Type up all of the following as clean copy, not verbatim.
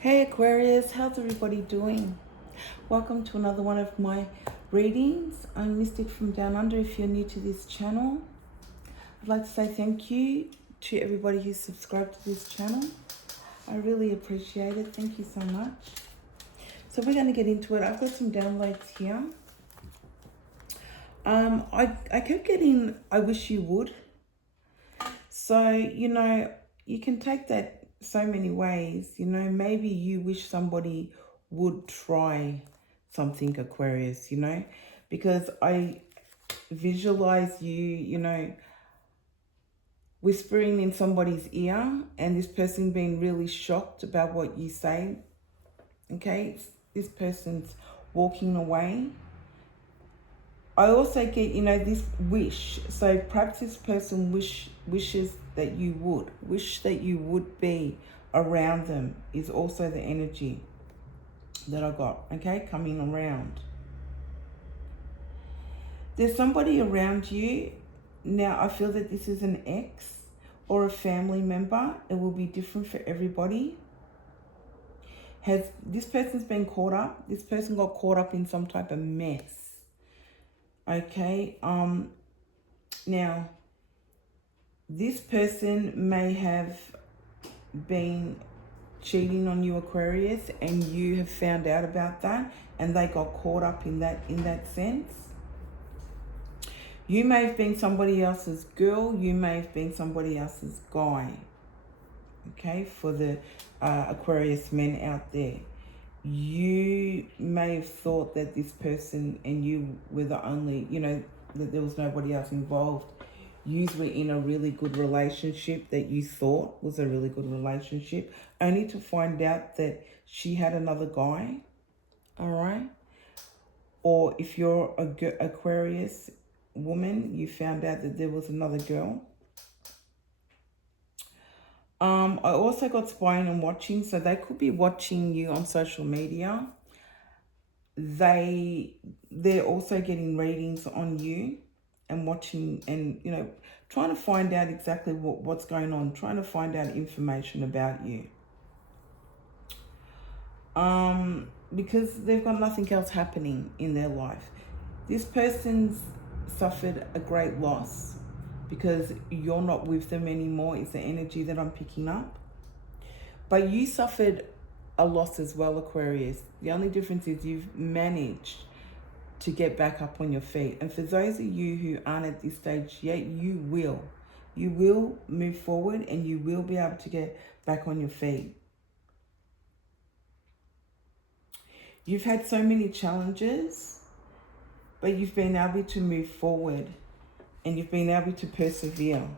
Hey Aquarius, how's everybody doing? Welcome to another one of my readings. I'm Mystic from Down Under. If you're new to this channel, I'd like to say thank you to everybody who's subscribed to this channel. I really appreciate it. Thank you so much. So we're going to get into it. I've got some downloads here. I kept getting, I wish you would. So, you can take that so many ways. Maybe you wish somebody would try something, Aquarius, because I visualize you, whispering in somebody's ear and this person being really shocked about what you say. Okay, this person's walking away. I also get, this wish. So perhaps this person wishes that you would be around them is also the energy that I got, okay, coming around. There's somebody around you. Now, I feel that this is an ex or a family member. It will be different for everybody. This person's been caught up? This person got caught up in some type of mess. Okay, now, this person may have been cheating on you, Aquarius, and you have found out about that and they got caught up in that sense. You may have been somebody else's girl, you may have been somebody else's guy. Okay, for the Aquarius men out there. You may have thought that this person and you were the only, that there was nobody else involved. You were in a really good relationship that you thought was a really good relationship, only to find out that she had another guy, all right? Or if you're a Aquarius woman, you found out that there was another girl. I also got spying and watching, so they could be watching you on social media. They're also getting readings on you and watching and, trying to find out exactly what's going on, trying to find out information about you. Because they've got nothing else happening in their life. This person's suffered a great loss because you're not with them anymore. It's the energy that I'm picking up. But you suffered a loss as well, Aquarius. The only difference is you've managed to get back up on your feet. And for those of you who aren't at this stage yet, you will. You will move forward and you will be able to get back on your feet. You've had so many challenges, but you've been able to move forward and you've been able to persevere.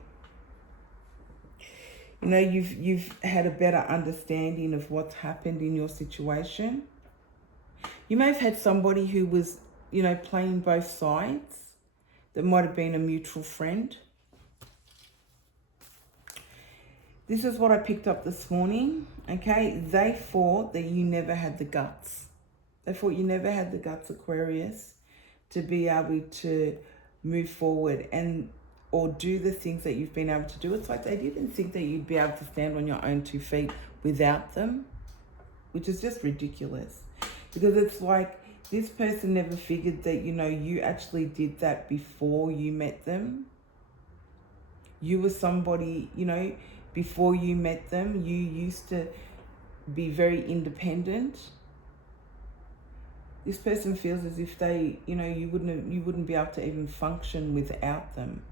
You've had a better understanding of what's happened in your situation. You may have had somebody who was, playing both sides. That might have been a mutual friend. This is what I picked up this morning, okay? They thought that you never had the guts. They thought you never had the guts, Aquarius, to be able to move forward or do the things that you've been able to do. It's like they didn't think that you'd be able to stand on your own 2 feet without them, which is just ridiculous. Because it's like this person never figured that, you actually did that before you met them. You were somebody, before you met them, you used to be very independent. This person feels as if they, you wouldn't be able to even function without them.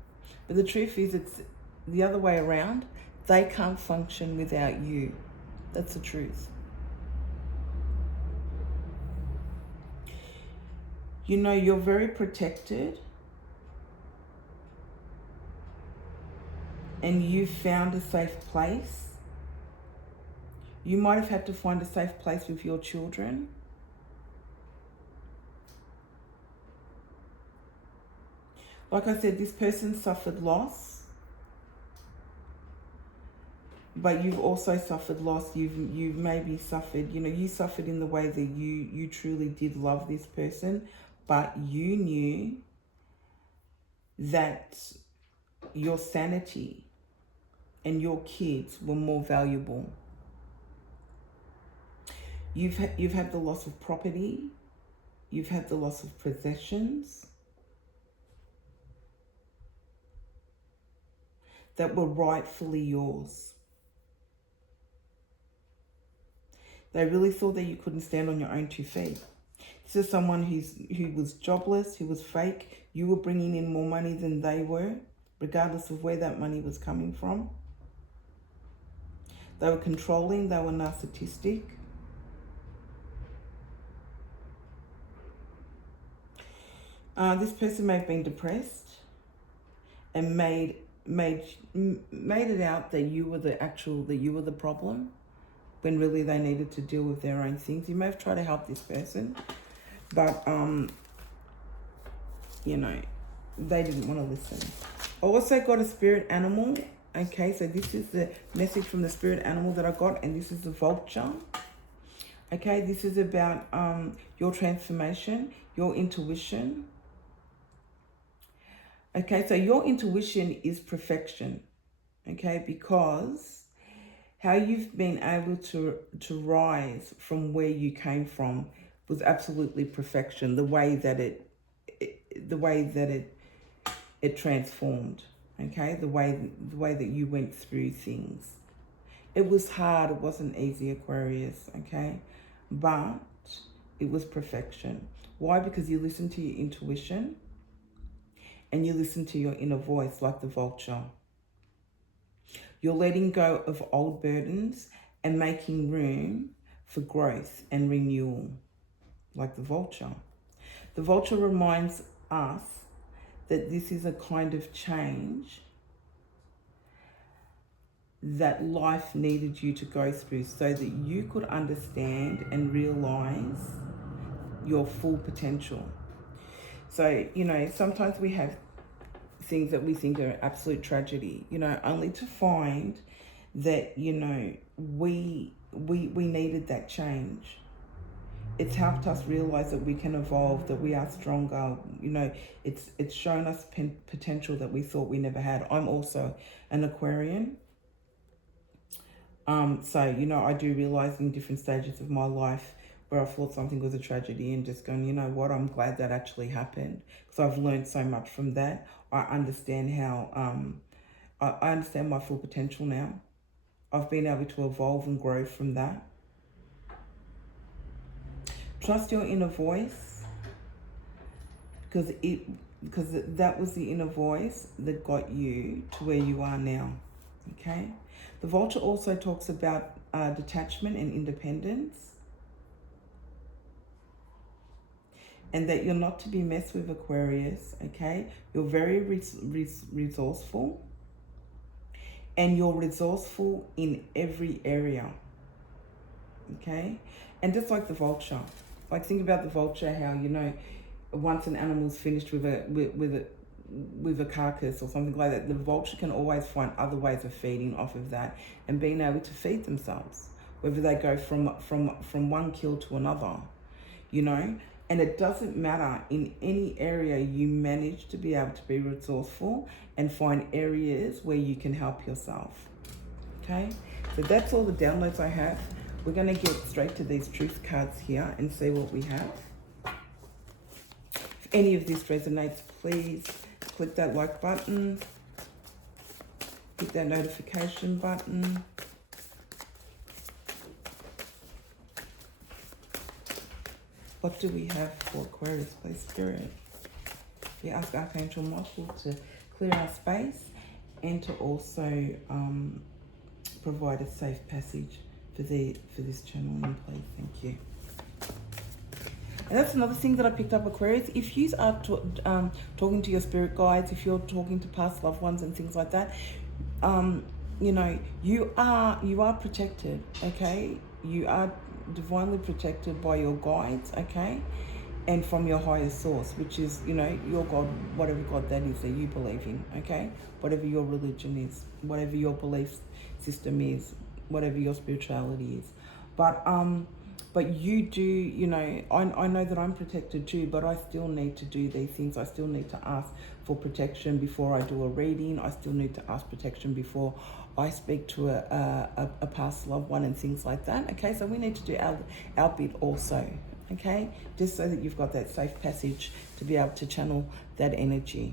But the truth is, it's the other way around. They can't function without you. That's the truth. You're very protected. And you found a safe place. You might have had to find a safe place with your children. Like I said, this person suffered loss. But you've also suffered loss. You've maybe suffered, you suffered in the way that you truly did love this person. But you knew that your sanity and your kids were more valuable. You've had the loss of property. You've had the loss of possessions that were rightfully yours. They really thought that you couldn't stand on your own 2 feet. This is someone who was jobless, who was fake. You were bringing in more money than they were, regardless of where that money was coming from. They were controlling, they were narcissistic. This person may have been depressed and made it out that you were the problem, when really they needed to deal with their own things. You may have tried to help this person, but you know, they didn't want to listen. I also got a spirit animal. Okay, so this is the message from the spirit animal that I got, and this is the vulture. Okay, this is about your transformation, your intuition. Okay, so your intuition is perfection. Okay, because how you've been able to rise from where you came from was absolutely perfection. The way that it transformed. Okay, the way that you went through things. It was hard. It wasn't easy, Aquarius. Okay, but it was perfection. Why? Because you listen to your intuition and you listen to your inner voice, like the vulture. You're letting go of old burdens and making room for growth and renewal, like the vulture. The vulture reminds us that this is a kind of change that life needed you to go through so that you could understand and realize your full potential. So, you know, sometimes we have things that we think are absolute tragedy, you know, only to find that, you know, we needed that change. It's helped us realize that we can evolve, that we are stronger. You know, it's shown us potential that we thought we never had. I'm also an Aquarian. So, you know, I do realize in different stages of my life where I thought something was a tragedy and just going, you know what, I'm glad that actually happened, because I've learned so much from that. I understand how, I understand my full potential now. I've been able to evolve and grow from that. Trust your inner voice, because that was the inner voice that got you to where you are now. Okay. The vulture also talks about detachment and independence, and that you're not to be messed with, Aquarius. Okay. You're very resourceful, and you're resourceful in every area. Okay. And just like the vulture, like think about the vulture, how, you know, once an animal's finished with a carcass or something like that, the vulture can always find other ways of feeding off of that and being able to feed themselves, whether they go from one kill to another, you know. And it doesn't matter, in any area you manage to be able to be resourceful and find areas where you can help yourself. Okay, so that's all the downloads I have. We're going to get straight to these truth cards here and see what we have. If any of this resonates, please click that like button, hit that notification button. What do we have for Aquarius, please, Spirit? We ask Archangel Michael to clear our space and to also provide a safe passage for this channeling, please. Thank you. And that's another thing that I picked up, Aquarius. If you are talking to your spirit guides, if you're talking to past loved ones and things like that, you know, you are protected, okay? You are divinely protected by your guides, okay? And from your higher source, which is, you know, your God, whatever God that is that you believe in, okay? Whatever your religion is, whatever your belief system is, whatever your spirituality is. But you do, you know, I know that I'm protected too, but I still need to do these things. I still need to ask for protection before I do a reading. I still need to ask protection before I speak to a past loved one and things like that. Okay, so we need to do our bit also. Okay, just so that you've got that safe passage to be able to channel that energy.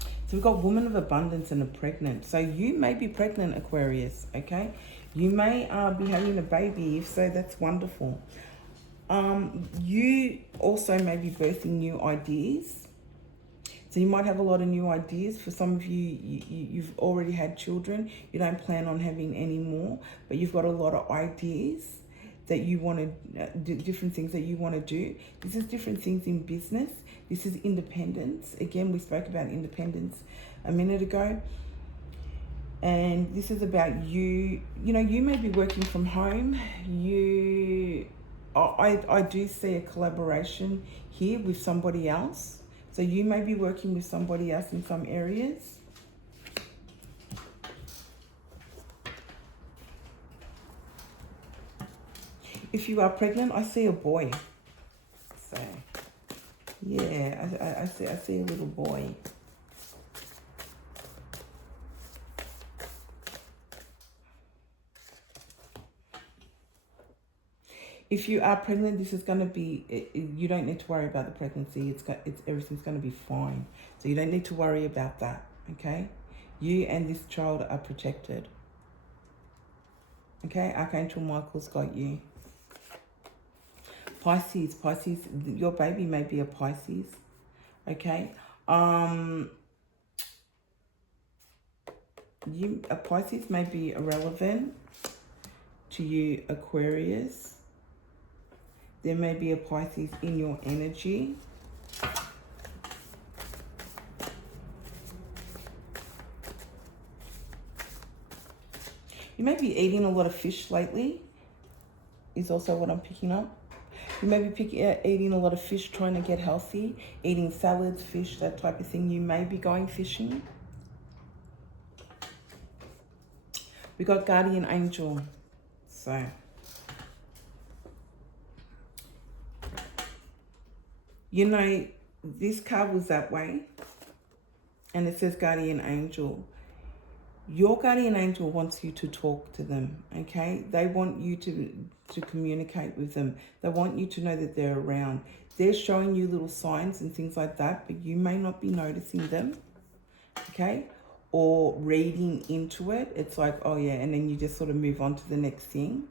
So we've got woman of abundance and a pregnant. So you may be pregnant, Aquarius, okay? You may be having a baby. If so, that's wonderful. You also may be birthing new ideas. So you might have a lot of new ideas. For some of you, you've already had children. You don't plan on having any more, but you've got a lot of ideas that you want to do, different things that you want to do. This is different things in business. This is independence. Again, we spoke about independence a minute ago. And this is about you. You know, you may be working from home. I do see a collaboration here with somebody else. So you may be working with somebody else in some areas. If you are pregnant, I see a boy. So, yeah, I see a little boy. If you are pregnant, this is going to be, you don't need to worry about the pregnancy. Everything's going to be fine. So you don't need to worry about that, okay? You and this child are protected. Okay, Archangel Michael's got you. Pisces, your baby may be a Pisces, okay? A Pisces may be irrelevant to you, Aquarius. There may be a Pisces in your energy. You may be eating a lot of fish lately, is also what I'm picking up. You may be eating a lot of fish, trying to get healthy, eating salads, fish, that type of thing. You may be going fishing. We got guardian angel. So, you know, this card was that way. And it says guardian angel. Your guardian angel wants you to talk to them, okay? They want you to communicate with them. They want you to know that they're around. They're showing you little signs and things like that, but you may not be noticing them, okay? Or reading into it. It's like, oh yeah, and then you just sort of move on to the next thing.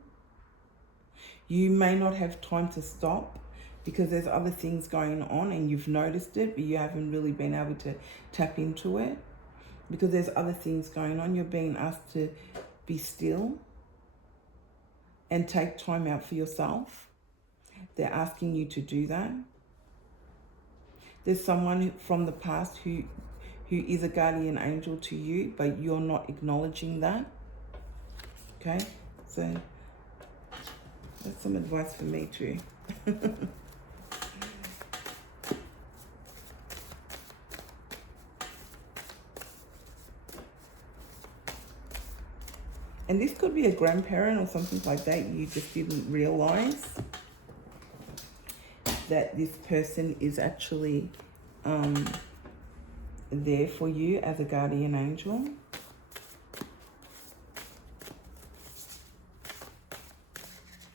You may not have time to stop because there's other things going on and you've noticed it, but you haven't really been able to tap into it. Because there's other things going on. You're being asked to be still and take time out for yourself. They're asking you to do that. There's someone from the past who is a guardian angel to you, but you're not acknowledging that. Okay? So that's some advice for me too. And this could be a grandparent or something like that. You just didn't realize that this person is actually there for you as a guardian angel.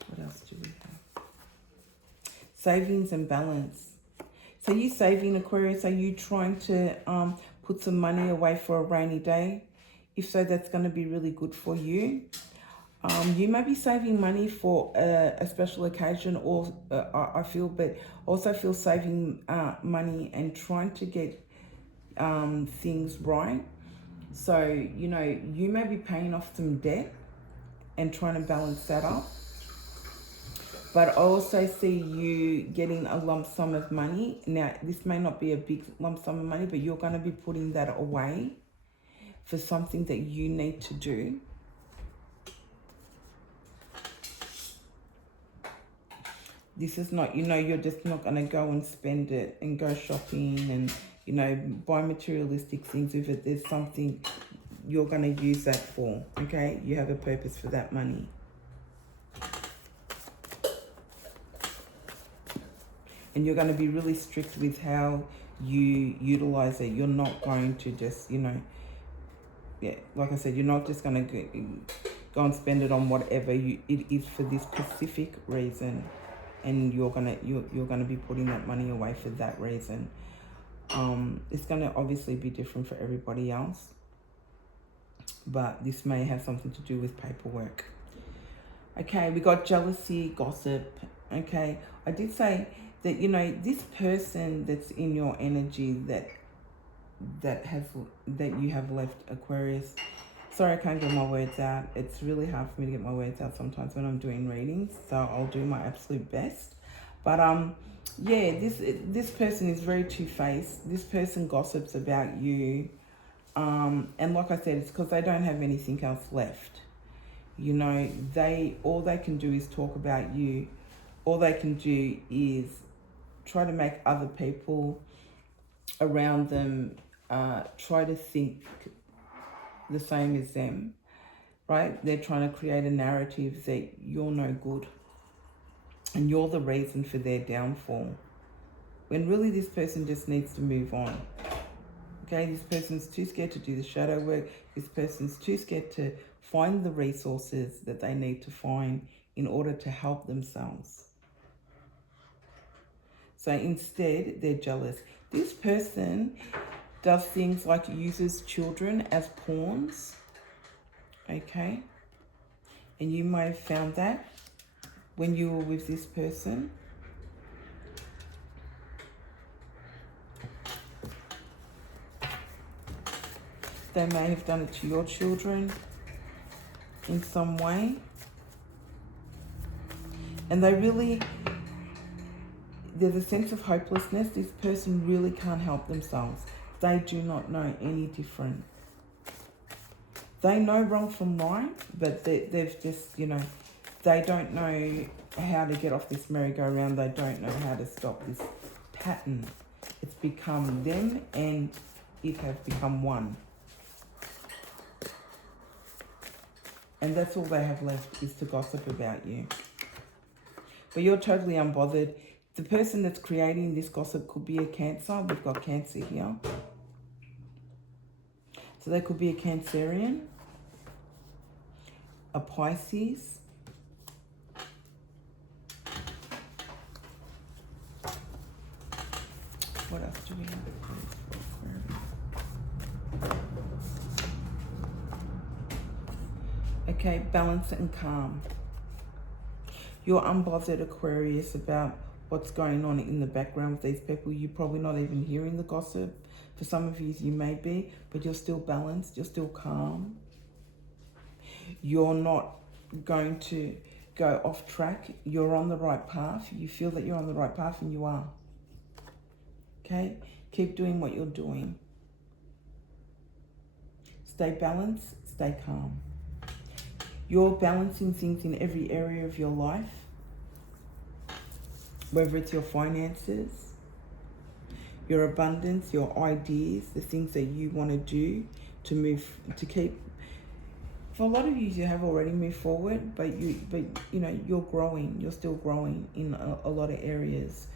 What else do we have? Savings and balance. So you saving, Aquarius, are you trying to put some money away for a rainy day? If so, that's going to be really good for you. You may be saving money for a special occasion, or I feel, but also feel saving money and trying to get things right. So, you know, you may be paying off some debt and trying to balance that up. But I also see you getting a lump sum of money. Now, this may not be a big lump sum of money, but you're going to be putting that away for something that you need to do. This is not, you know, you're just not going to go and spend it and go shopping and, you know, buy materialistic things with it. There's something you're going to use that for, okay? You have a purpose for that money. And you're going to be really strict with how you utilize it. You're not going to just, you know, yeah, like I said, you're not just going to go and spend it on whatever. It is for this specific reason, and you're gonna be putting that money away for that reason. It's going to obviously be different for everybody else, but this may have something to do with paperwork. Okay, we got jealousy, gossip. Okay, I did say that, you know, this person that's in your energy that you have left, Aquarius. Sorry, I can't get my words out. It's really hard for me to get my words out sometimes when I'm doing readings, so I'll do my absolute best. But yeah, this person is very two-faced. This person gossips about you, and like I said, it's because they don't have anything else left. You know, all they can do is talk about you. All they can do is try to make other people around them try to think the same as them, right? They're trying to create a narrative that you're no good and you're the reason for their downfall, when really this person just needs to move on. Okay, this person's too scared to do the shadow work. This person's too scared to find the resources that they need to find in order to help themselves. So instead, they're jealous. This person does things like uses children as pawns. Okay, and you may have found that when you were with this person. They may have done it to your children in some way. And there's a sense of hopelessness. This person really can't help themselves. They do not know any different. They know wrong from right, but they've just, you know, they don't know how to get off this merry-go-round. They don't know how to stop this pattern. It's become them and it have become one. And that's all they have left, is to gossip about you. But you're totally unbothered. The person that's creating this gossip could be a Cancer. We've got Cancer here. So they could be a Cancerian, a Pisces, what else do we have? Okay, balance and calm. You're unbothered, Aquarius, about what's going on in the background with these people. You're probably not even hearing the gossip. For some of you, you may be, but you're still balanced. You're still calm. You're not going to go off track. You're on the right path. You feel that you're on the right path, and you are. Okay? Keep doing what you're doing. Stay balanced. Stay calm. You're balancing things in every area of your life, whether it's your finances, your abundance, your ideas, the things that you want to do to move, to keep. For a lot of you have already moved forward, but you know, you're growing. You're still growing in a lot of areas.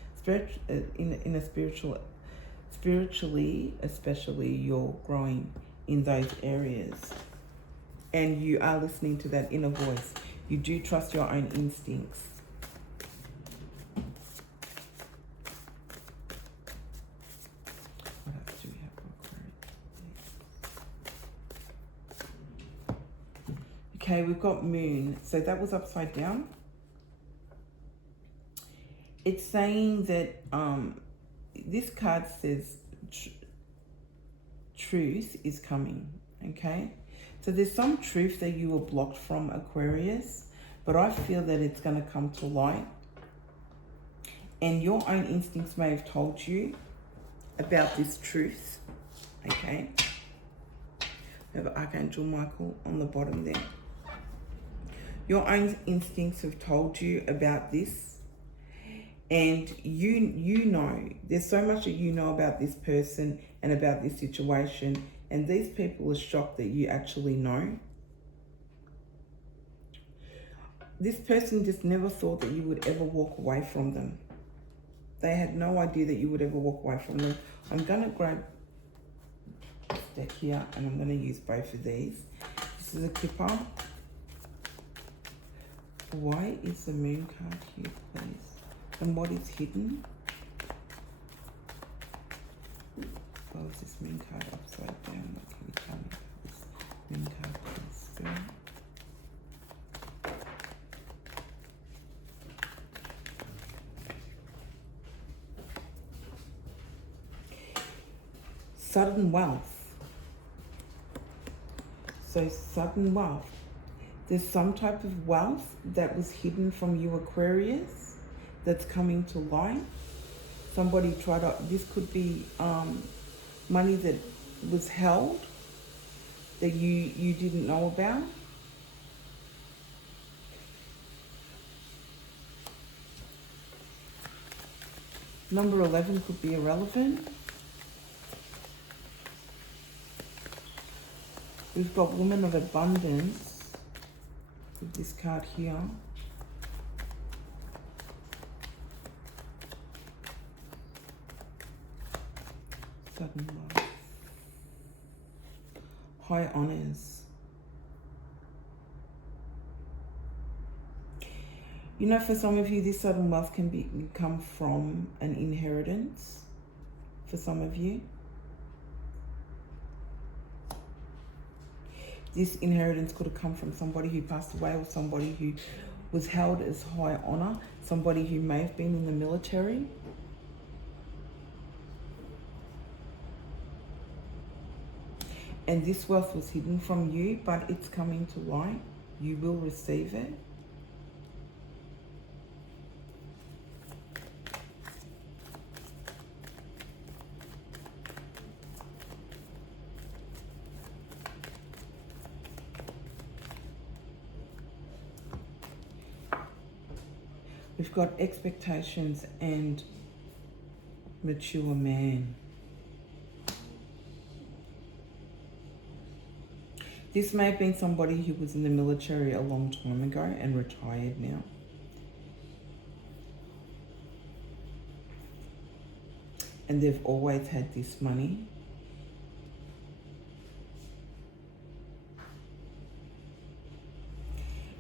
Spiritually, especially, you're growing in those areas. And you are listening to that inner voice. You do trust your own instincts. What else do we have? Okay, we've got Moon. So that was upside down. It's saying that this card says truth is coming. Okay. So there's some truth that you were blocked from, Aquarius, but I feel that it's going to come to light. And your own instincts may have told you about this truth, okay? We have Archangel Michael on the bottom there. Your own instincts have told you about this. And you know, there's so much that you know about this person and about this situation. And these people are shocked that you actually know. This person just never thought that you would ever walk away from them. They had no idea that you would ever walk away from them. I'm going to grab deck here, and I'm going to use both of these. This is a Kipper. Why is the Moon card here, please? And what is hidden? Well, is this Moon card upside down? What can you tell me about this Moon card, please, Spirit? Sudden wealth. So sudden wealth. There's some type of wealth that was hidden from you, Aquarius, that's coming to light. Somebody tried to, this could be money that was held that you didn't know about. Number 11 could be irrelevant. We've got Woman of Abundance with this card here. Sudden love. High honors. You know, for some of you, this sudden wealth can come from an inheritance. For some of you. This inheritance could have come from somebody who passed away, or somebody who was held as high honor, somebody who may have been in the military. And this wealth was hidden from you, but it's coming to light. You will receive it. We've got expectations and mature man. This may have been somebody who was in the military a long time ago and retired now. And they've always had this money.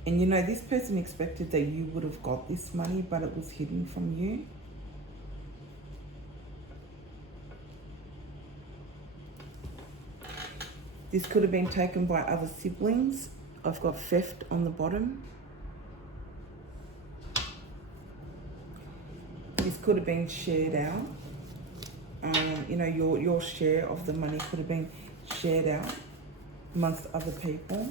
And you know, this person expected that you would have got this money, but it was hidden from you. This could have been taken by other siblings. I've got theft on the bottom. This could have been shared out. You know, your share of the money could have been shared out amongst other people.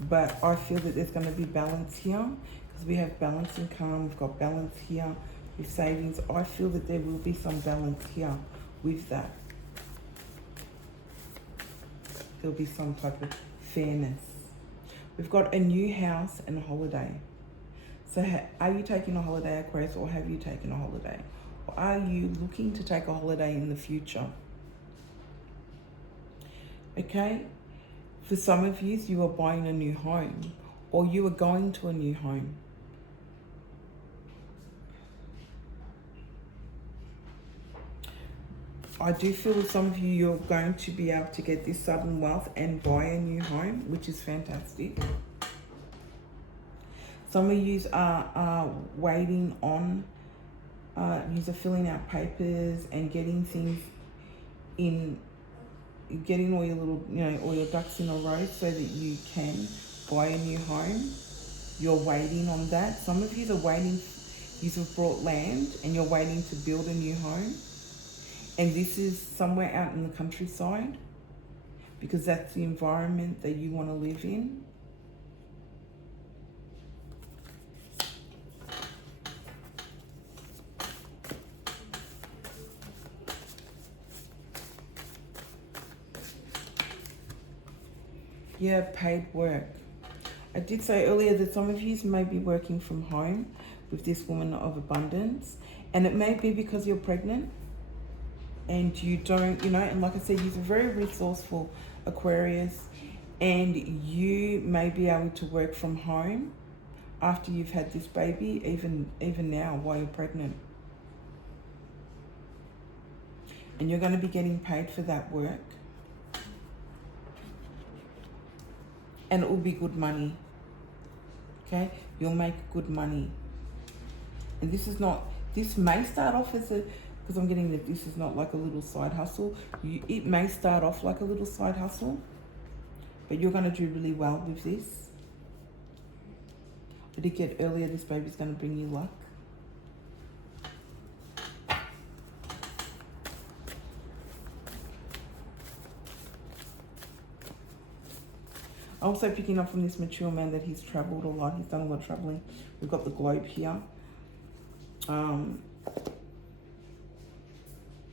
But I feel that there's going to be balance here, because we have balance and calm. We've got balance here with savings. I feel that there will be some balance here with that. There'll be some type of fairness. We've got a new house and a holiday. So are you taking a holiday, Aquarius, or have you taken a holiday? Or are you looking to take a holiday in the future? Okay? For some of you, you are buying a new home, or you are going to a new home. I do feel with some of you, you're going to be able to get this sudden wealth and buy a new home, which is fantastic. Some of you are waiting on, you are filling out papers and getting things in, getting all your little, you know, all your ducks in a row so that you can buy a new home. You're waiting on that. Some of you are waiting, you have bought land and you're waiting to build a new home. And this is somewhere out in the countryside, because that's the environment that you want to live in. Yeah, paid work. I did say earlier that some of you may be working from home with this Woman of Abundance, and it may be because you're pregnant and you don't, you know, and like I said, you're very resourceful, Aquarius, and you may be able to work from home after you've had this baby, even now while you're pregnant. And you're going to be getting paid for that work. And it will be good money. Okay? You'll make good money. And this may start off as because I'm getting that this is not like a little side hustle. It may start off like a little side hustle, but you're going to do really well with this. I did get earlier, this baby's going to bring you luck. Also picking up from this mature man that he's travelled a lot. He's done a lot of travelling. We've got the globe here.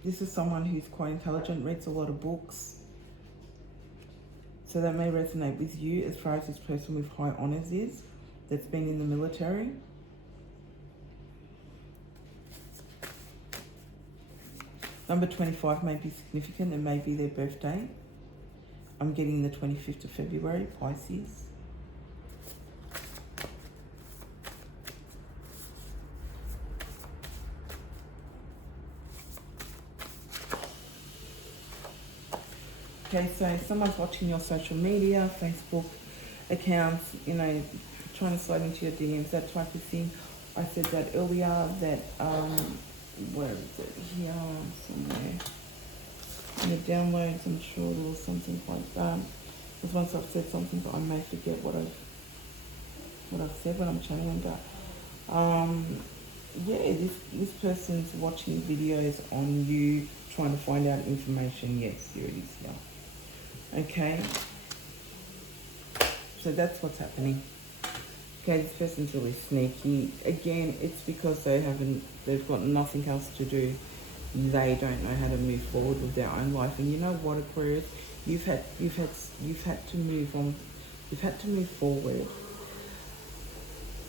This is someone who's quite intelligent, reads a lot of books. So that may resonate with you as far as this person with high honours is, that's been in the military. Number 25 may be significant. It may be their birthday. I'm getting the 25th of February, Pisces. Okay, so someone's watching your social media, Facebook accounts, you know, trying to slide into your DMs, that type of thing. I said that earlier, that, where is it? Here, somewhere. In the downloads, I'm sure, or something like that. Because once I've said something, I may forget what I've said when I'm channeling, but yeah, this person's watching videos on you, trying to find out information. Yes, here it is here. Okay, so that's what's happening. Okay, this person's really sneaky. Again, it's because they've got nothing else to do. They don't know how to move forward with their own life. And you know what, Aquarius, you've had to move on. You've had to move forward.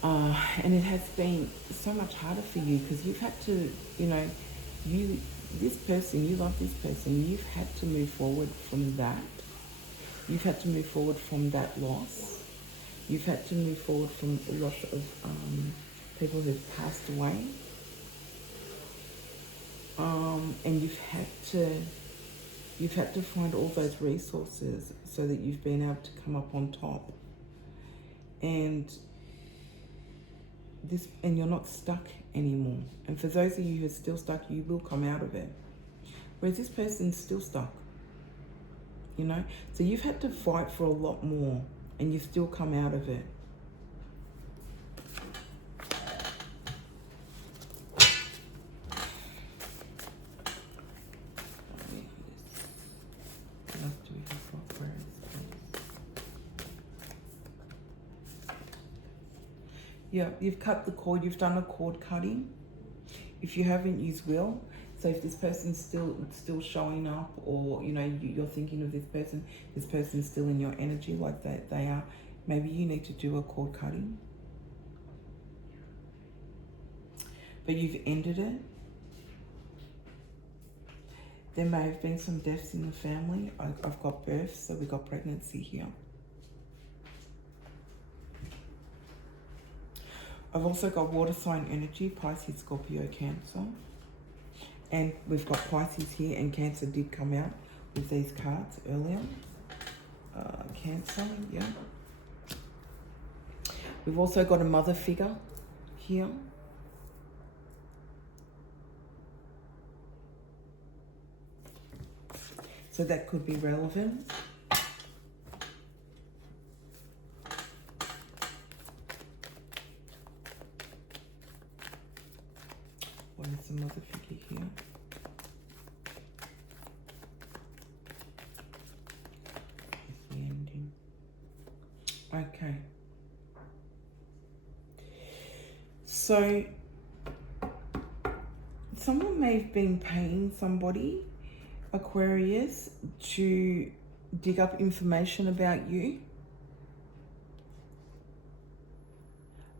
And it has been so much harder for you because you've had to, you know, you love this person. You've had to move forward from that. You've had to move forward from that loss. You've had to move forward from a loss of people who've passed away. And you've had to find all those resources so that you've been able to come up on top. And you're not stuck anymore. And for those of you who are still stuck, you will come out of it. Whereas this person's still stuck. You know? So you've had to fight for a lot more and you've still come out of it. Yeah, you've cut the cord, you've done a cord cutting. If you haven't, you will. So if this person's still showing up, or you know, you're thinking of this person's still in your energy like that they are, maybe you need to do a cord cutting. But you've ended it. There may have been some deaths in the family. I've got births, so we've got pregnancy here. I've also got water sign energy, Pisces, Scorpio, Cancer. And we've got Pisces here, and Cancer did come out with these cards earlier. Cancer, yeah. We've also got a mother figure here. So that could be relevant. What is the mother figure here? Is the ending. Okay. So someone may have been paying somebody, Aquarius, to dig up information about you.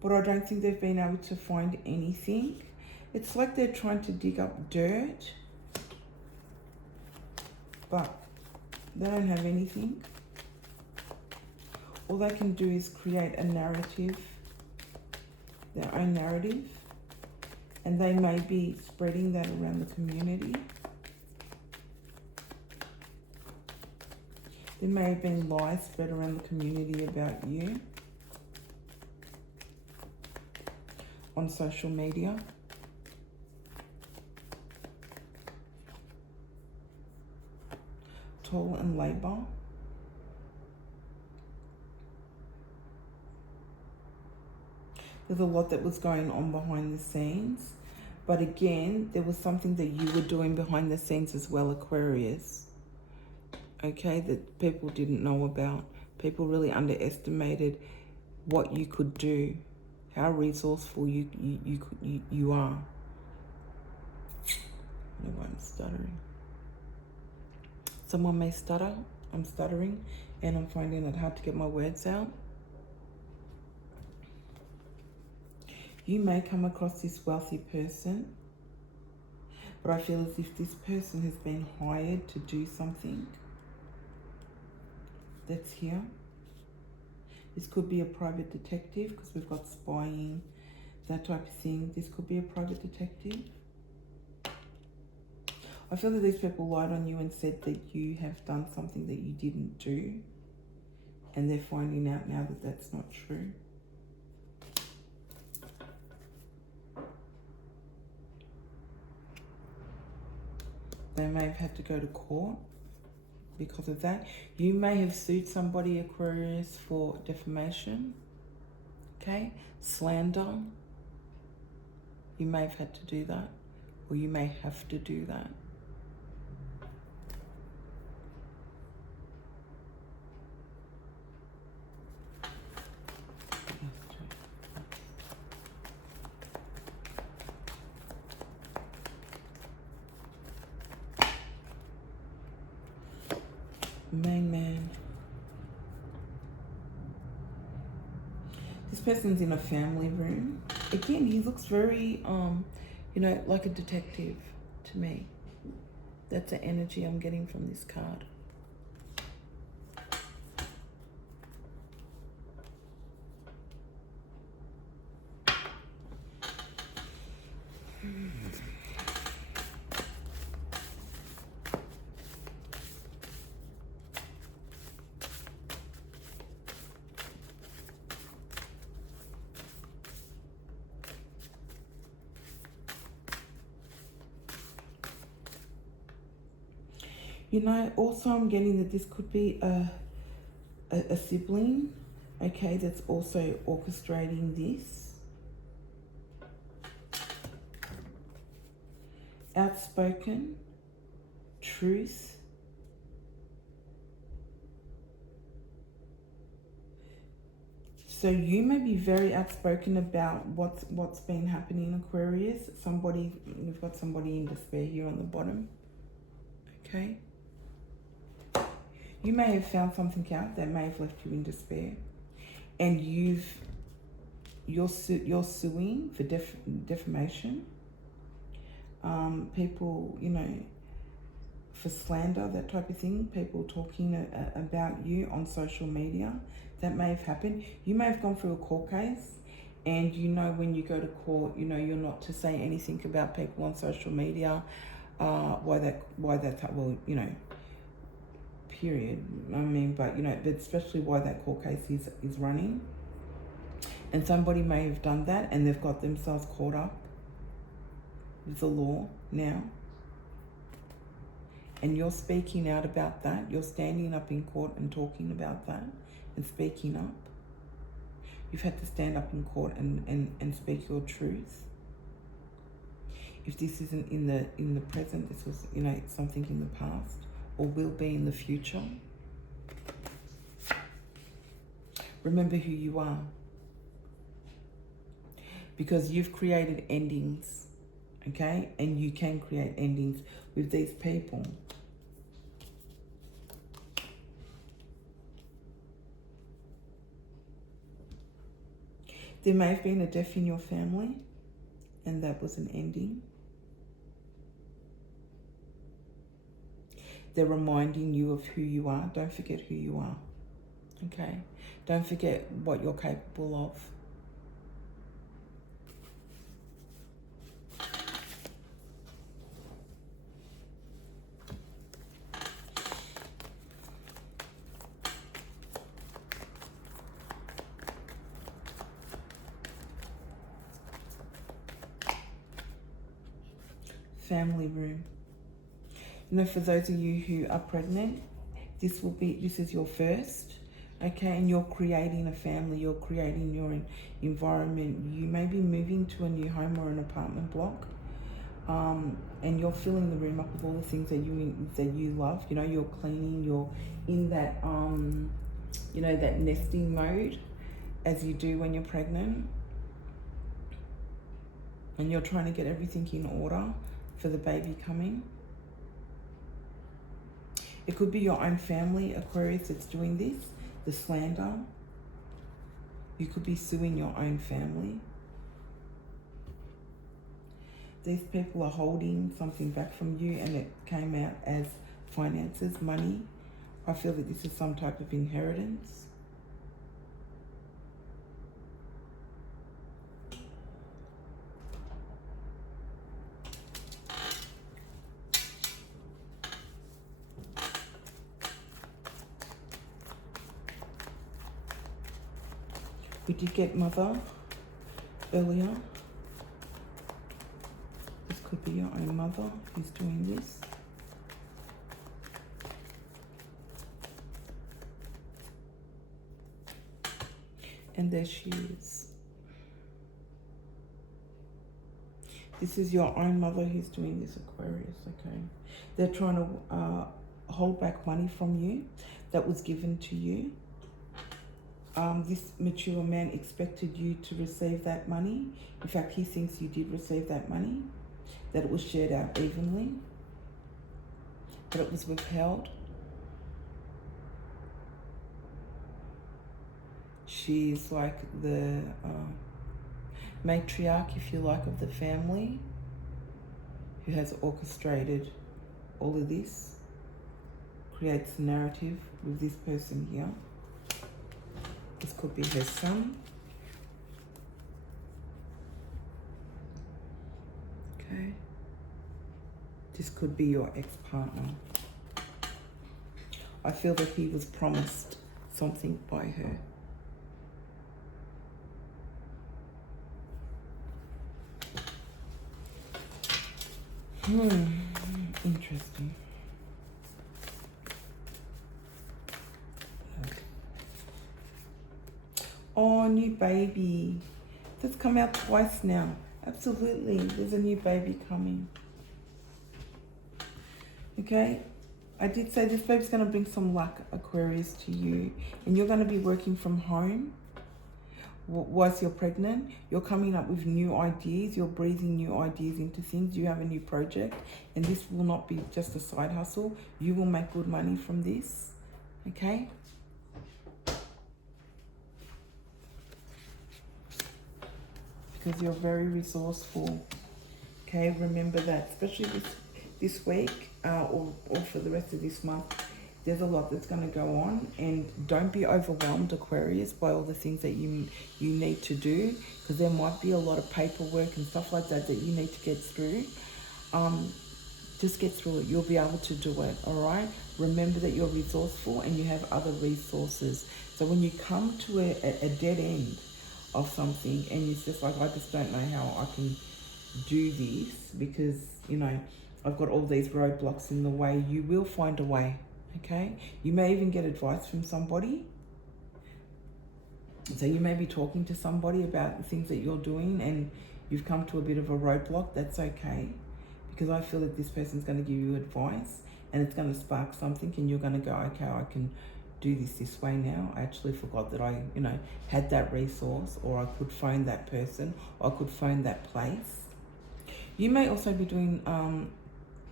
But I don't think they've been able to find anything. It's like they're trying to dig up dirt, but they don't have anything. All they can do is create a narrative, their own narrative, and they may be spreading that around the community. There may have been lies spread around the community about you on social media. Toil and labor. There's a lot that was going on behind the scenes. But again, there was something that you were doing behind the scenes as well, Aquarius. Okay, that people didn't know about. People really underestimated what you could do, how resourceful you are. No, I'm stuttering. Someone may stutter. I'm stuttering, and I'm finding it hard to get my words out. You may come across this wealthy person, but I feel as if this person has been hired to do something that's here. This could be a private detective, because we've got spying, that type of thing. This could be a private detective. I feel that these people lied on you and said that you have done something that you didn't do, and they're finding out now that that's not true. They may have had to go to court because of that. You may have sued somebody, Aquarius, for defamation, okay? Slander. You may have had to do that, or you may have to do that. Man. This person's in a family room. Again, he looks very, you know, like a detective to me. That's the energy I'm getting from this card. You know, also I'm getting that this could be a sibling, okay, that's also orchestrating this. Outspoken, truth. So you may be very outspoken about what's been happening, Aquarius. We've got somebody in despair here on the bottom, okay? You may have found something out that may have left you in despair, and you're suing for defamation. People, you know, for slander, that type of thing. People talking about you on social media. That may have happened. You may have gone through a court case, and you know when you go to court, you know you're not to say anything about people on social media. Why that's well, you know. Period. I mean, but you know, but especially why that court case is running. And somebody may have done that, and they've got themselves caught up with the law now. And you're speaking out about that. You're standing up in court and talking about that and speaking up. You've had to stand up in court and speak your truth. If this isn't in the present, this was, you know, something in the past, or will be in the future. Remember who you are, because you've created endings, okay? And you can create endings with these people. There may have been a death in your family, and that was an ending. They're reminding you of who you are. Don't forget who you are, okay? Don't forget what you're capable of. family room. You know, for those of you who are pregnant, this is your first, okay? And you're creating a family, you're creating your environment. You may be moving to a new home or an apartment block, and you're filling the room up with all the things that you love. You know, you're cleaning, you're in that you know, that nesting mode as you do when you're pregnant, and you're trying to get everything in order for the baby coming. It could be your own family, Aquarius, that's doing this, the slander. You could be suing your own family. These people are holding something back from you, and it came out as finances, money. I feel that this is some type of inheritance. We did get mother earlier. This could be your own mother who's doing this. And there she is. This is your own mother who's doing this, Aquarius, okay? They're trying to hold back money from you that was given to you. This mature man expected you to receive that money. In fact, he thinks you did receive that money, that it was shared out evenly, but it was withheld. She's like the matriarch, if you like, of the family, who has orchestrated all of this, creates the narrative with this person here. This could be her son. Okay. This could be your ex-partner. I feel that he was promised something by her. Interesting. Oh, new baby. That's come out twice now. Absolutely. There's a new baby coming. Okay. I did say this baby's going to bring some luck, Aquarius, to you. And you're going to be working from home whilst you're pregnant. You're coming up with new ideas. You're breathing new ideas into things. You have a new project. And this will not be just a side hustle. You will make good money from this. Okay. Because you're very resourceful. Okay, remember that, especially this week or for the rest of this month. There's a lot that's going to go on, and don't be overwhelmed, Aquarius, by all the things that you need to do, because there might be a lot of paperwork and stuff like that that you need to get through. Just get through it. You'll be able to do it, all right? Remember that you're resourceful and you have other resources. So when you come to a dead end of something and it's just like, I just don't know how I can do this because, you know, I've got all these roadblocks in the way, you will find a way, okay? You may even get advice from somebody. So you may be talking to somebody about the things that you're doing and you've come to a bit of a roadblock. That's okay, because I feel that this person's going to give you advice and it's going to spark something and you're going to go, okay, I can do this way now. I actually forgot that I, you know, had that resource, or I could phone that person, or I could phone that place. You may also be doing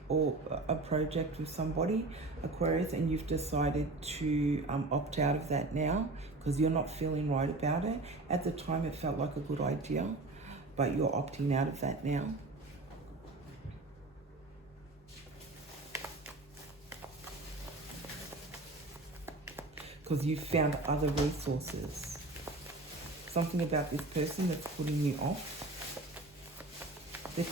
or a project with somebody, Aquarius, and you've decided to opt out of that now because you're not feeling right about it. At the time it felt like a good idea, but you're opting out of that now. Because you've found other resources. Something about this person that's putting you off. There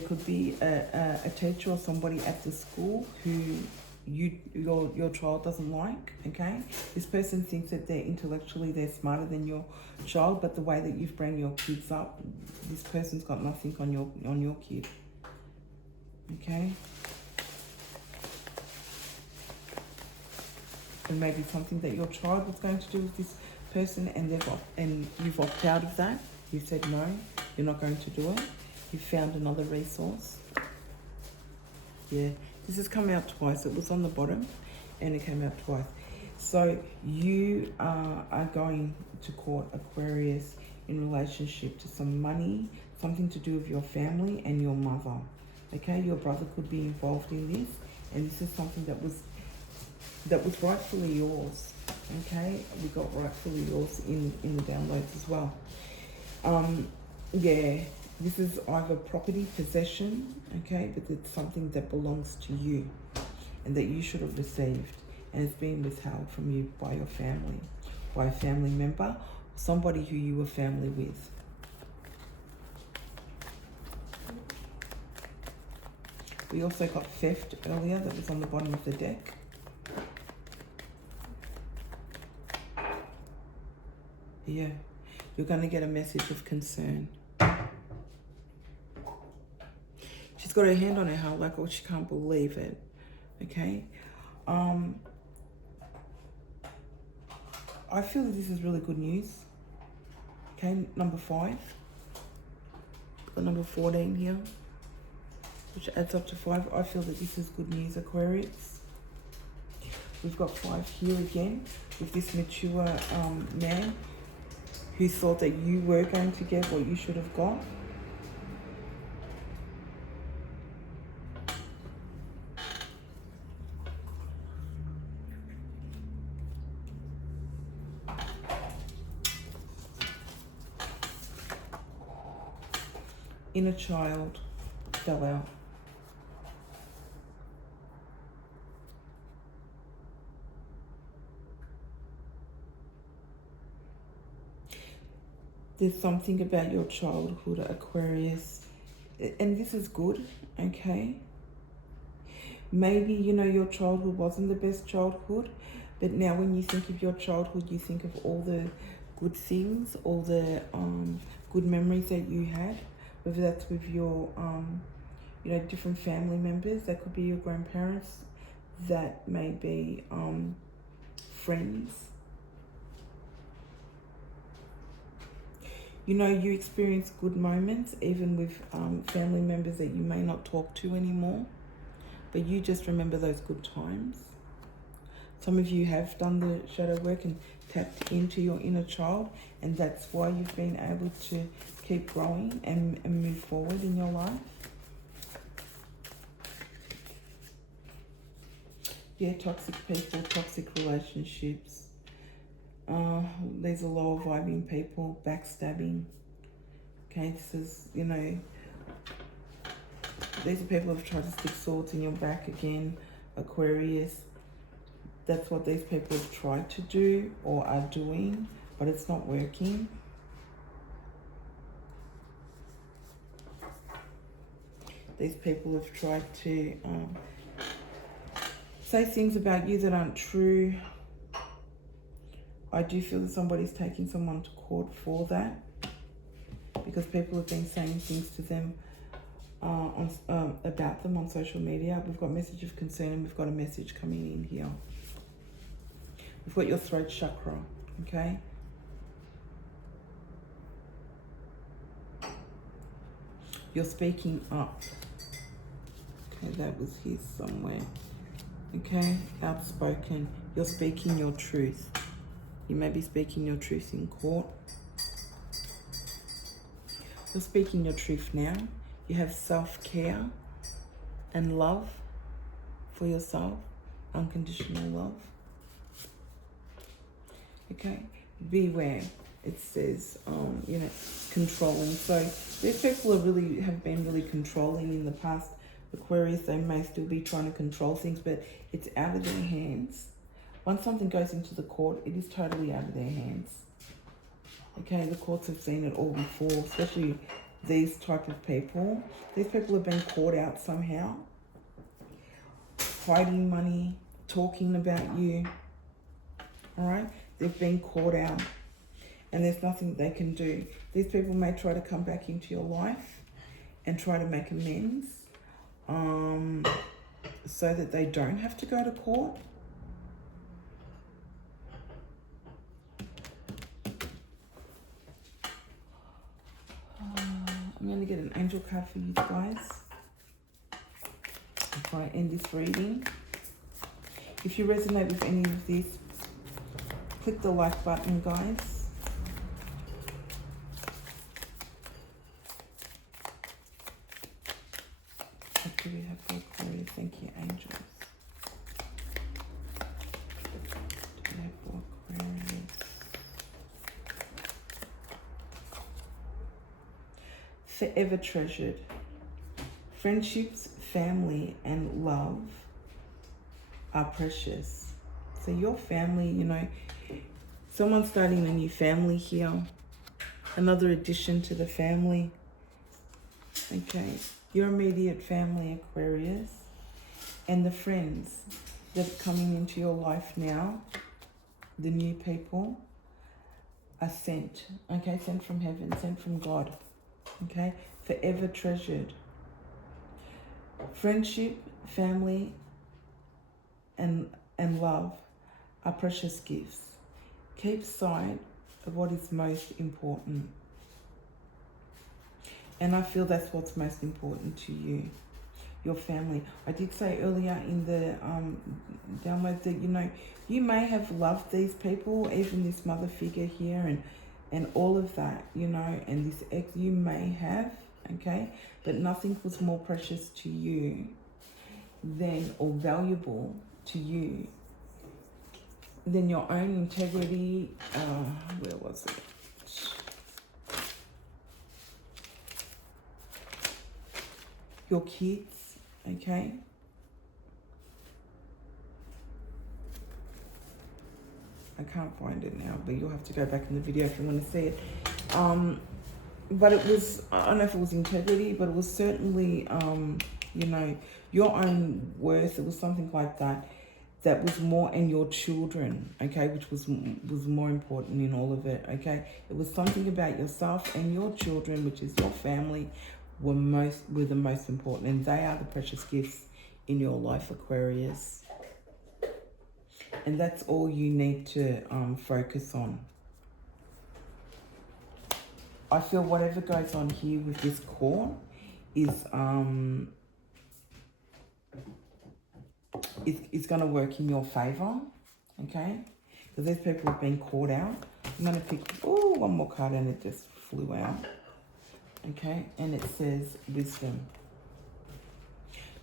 could be a teacher or somebody at the school who your child doesn't like, okay? This person thinks that they're smarter than your child, but the way that you've brought your kids up, this person's got nothing on your kid, okay? And maybe something that your child was going to do with this person, and you've opted out of that. You said no, you're not going to do it. You found another resource. Yeah, this has come out twice. It was on the bottom and it came out twice. So you are going to court, Aquarius, in relationship to some money, something to do with your family and your mother. Okay, your brother could be involved in this, and this is something that was rightfully yours. Okay, we got rightfully yours in the downloads as well. Yeah, this is either property, possession, okay, but it's something that belongs to you and that you should have received, and it's being withheld from you by your family, by a family member, somebody who you were family with. We also got theft earlier, that was on the bottom of the deck. Yeah, you're going to get a message of concern. She's got her hand on her heart like, oh, she can't believe it. Okay. I feel that this is really good news. Okay, number 5. Got number 14 here, which adds up to 5. I feel that this is good news, Aquarius. We've got 5 here again with this mature man who thought that you were going to get what you should have got. Inner child fell out. There's something about your childhood, Aquarius, and this is good, okay? Maybe, you know, your childhood wasn't the best childhood, but now when you think of your childhood, you think of all the good things, all the good memories that you had, whether that's with your, you know, different family members. That could be your grandparents, that may be friends. You know, you experience good moments, even with family members that you may not talk to anymore, but you just remember those good times. Some of you have done the shadow work and tapped into your inner child, and that's why you've been able to keep growing and move forward in your life. Yeah, toxic people, toxic relationships. These are lower vibing people, backstabbing. Okay, this is, you know, these are people who have tried to stick swords in your back again, Aquarius. That's what these people have tried to do or are doing, but it's not working. These people have tried to say things about you that aren't true. I do feel that somebody's taking someone to court for that, because people have been saying things to them about them on social media. We've got a message of concern, and we've got a message coming in here. We've got your throat chakra, okay? You're speaking up. Okay, that was here somewhere. Okay, outspoken. You're speaking your truth. You may be speaking your truth in court. You're speaking your truth now. You have self-care and love for yourself. Unconditional love. Okay, beware. It says, you know, controlling. So these people have been really controlling in the past. Aquarius, they may still be trying to control things, but it's out of their hands. Once something goes into the court, it is totally out of their hands. Okay, the courts have seen it all before, especially these type of people. These people have been caught out somehow. hiding money, talking about you. All right? They've been caught out and there's nothing they can do. These people may try to come back into your life and try to make amends so that they don't have to go to court. I'm going to get an angel card for you guys before I end this reading. If you resonate with any of this, click the like button, guys. What do we have for Aquarius? Thank you, angels. What do we have for Aquarius? Forever treasured. Friendships, family, and love are precious. So your family, you know, someone's starting a new family here. Another addition to the family. Okay. Your immediate family, Aquarius. And the friends that are coming into your life now, the new people, are sent. Okay, sent from heaven, sent from God. Okay, forever treasured. Friendship, family, and love are precious gifts. Keep sight of what is most important. And I feel that's what's most important to you, your family. I did say earlier in the download that, you know, you may have loved these people, even this mother figure here and all of that, you know, and this ex you may have, okay? But nothing was more precious to you than, or valuable to you, than your own integrity. Where was it? Your kids, okay? I can't find it now, but you'll have to go back in the video if you want to see it. But it was, I don't know if it was integrity, but it was certainly, you know, your own worth. It was something like that. That was more, and your children, okay, which was more important in all of it, okay? It was something about yourself and your children, which is your family, were the most important, and they are the precious gifts in your life, Aquarius. And that's all you need to focus on. I feel whatever goes on here with this court is going to work in your favor, okay? Because these people have been caught out. I'm going to pick one more card, and it just flew out. Okay, and it says wisdom.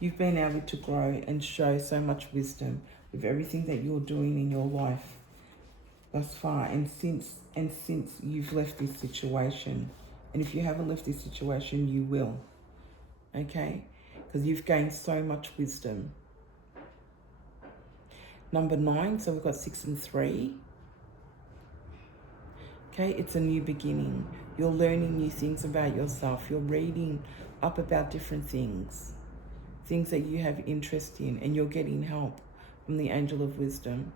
You've been able to grow and show so much wisdom with everything that you're doing in your life thus far, and since you've left this situation. And if you haven't left this situation, you will. Okay, because you've gained so much wisdom. Number 9, so we've got 6 and 3. Okay, it's a new beginning. You're learning new things about yourself. You're reading up about different things that you have interest in, and you're getting help from the angel of wisdom.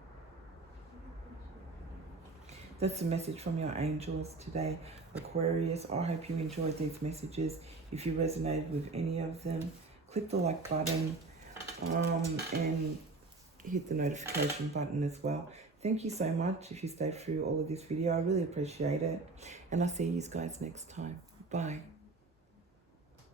That's the message from your angels today, Aquarius. I hope you enjoyed these messages. If you resonated with any of them, click the like button and hit the notification button as well. Thank you so much if you stayed through all of this video. I really appreciate it. And I'll see you guys next time. Bye.